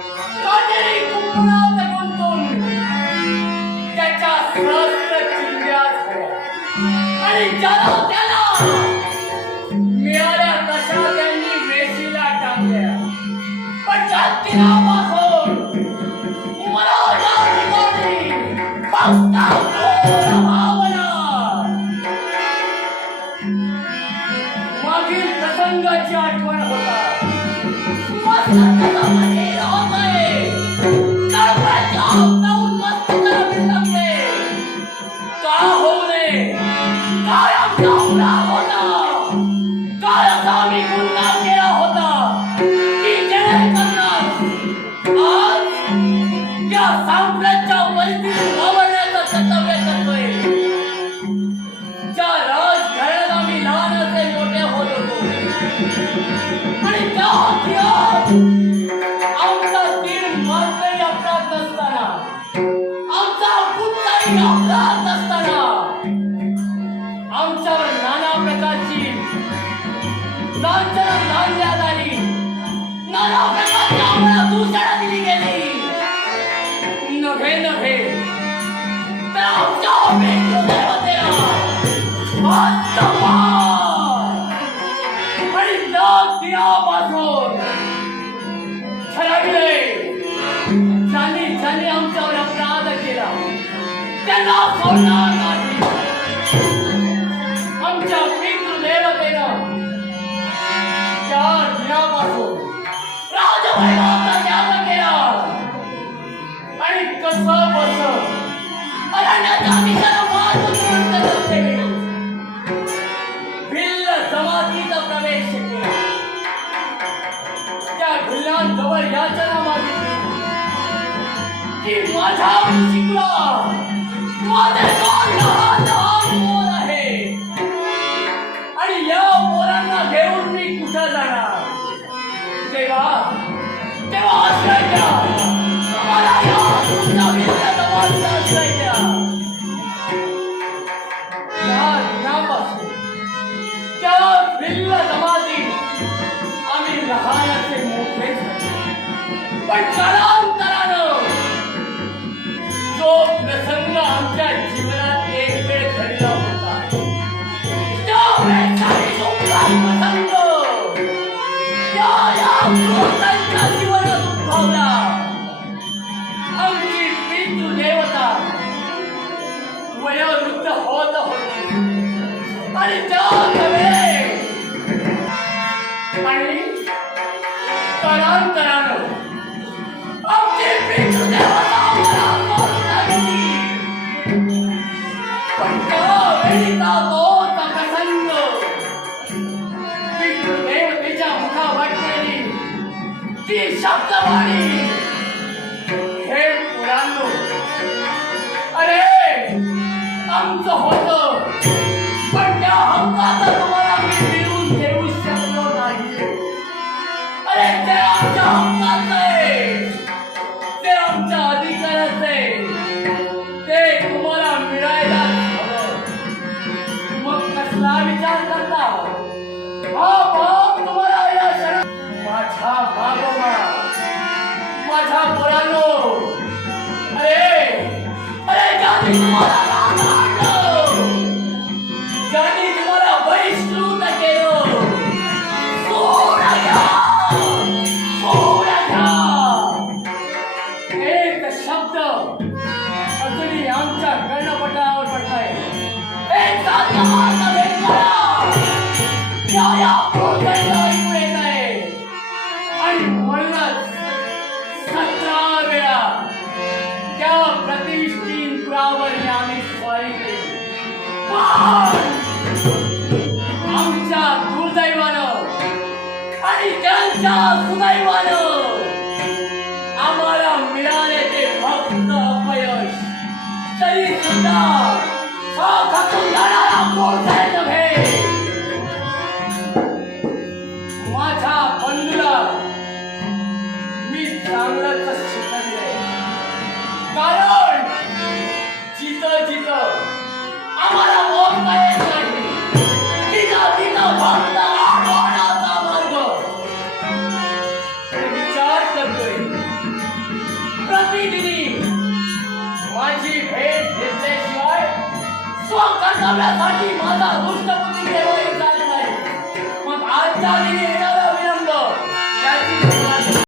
काटेरी कुंपणात गुंतून त्याच्या सहस्र चिंध्या झाल्या आणि ज्याला त्याला मिळाल्या तशा त्यांनी वेशीला टाकल्या. पण त्या दिनापासून मला या ठिकाणी फक्त घोर भावना मागील प्रसंगाची आठवण होतात. आमच्यावर नाना प्रकारची लांछनं लादण्यात आली, नाना प्रकारची आम्हाला दूषणं दिली गेली. नव्हे नव्हे तर आमच्या मृत्यूदेवतेला आणि दिनापासून ठरविले ज्यांनी आमच्यावर अपराध केला त्यांना सोडणार नाही. आमच्या पितृदेवतेनं त्या दिनापासून राजवैभवाचा त्याग केला आणि कसं बसं अरण्याच्या दिशेला मार्ग पूर्ण करते भिल्ल जमातीचा प्रवेश केला. त्या भिल्लांजवळ याचना मागितली की माझा शिकला माझे लहान मोर आहे आणि या मोरांना घेऊन मी कुठं जाणार. तेव्हा आश्रय द्या मला, या तुमच्या भिल्ल जमातीचा आश्रय द्या. त्या दिनापासून त्या भिल्ल जमातीत आम्ही लहानाचे मोठे झाले. पण कालांतरानं जो प्रसंग आमच्या जीवनात एक वेळ घडला होता त्या वेळेसाठी जो प्रसंग या जीवनात उद्भवला. आमची पितृदेवता वयोवृद्ध होत होती आणि त्यावेळी आणि कालांतरानं आमची पितृदेवता शब्दवाणी हे पुराणो अरे आमचं होतं पण त्या हक्काचं तुम्हाला मी मिळवून देऊ शकलो नाही. अरे ते आमच्या हक्काचं आहे, ते आमच्या अधिकाराचं आहे, ते तुम्हाला मिळायला हवं. मग कसला विचार करता. हा बाप तुम्हाला या क्षणात माझ्या मागोमा माझ्या पोरांनो अरे ज्यांनी तुम्हाला बहिष्कृत केलं सोडा घ्या. एक शब्द अजूनही आमच्या कर्णपटावर पडताय. एक मार्ग भेट आणि म्हणूनच 17 वेळा त्या प्रतिष्ठितावर आम्ही स्वारी केली. आमच्या दुर्दैवानं आणि त्यांच्या सुदैवानं आम्हाला मिळाले ते फक्त अपयश. तरी सुद्धा हा खचून जाणारा मोठा नव्हे. माझ्या बंधूला मी चांगलंच शिकवले, कारण जिथं आम्हाला बोलता येत नाही तिथं फक्त आठवण्याचा मार्ग. विचार करतोय संमती दिली. माझी भेट घेतल्याशिवाय स्वकर्तव्यासाठी माझा दुष्टबुद्धी केव्हाही झाला नाही. मग आजच्या दिनी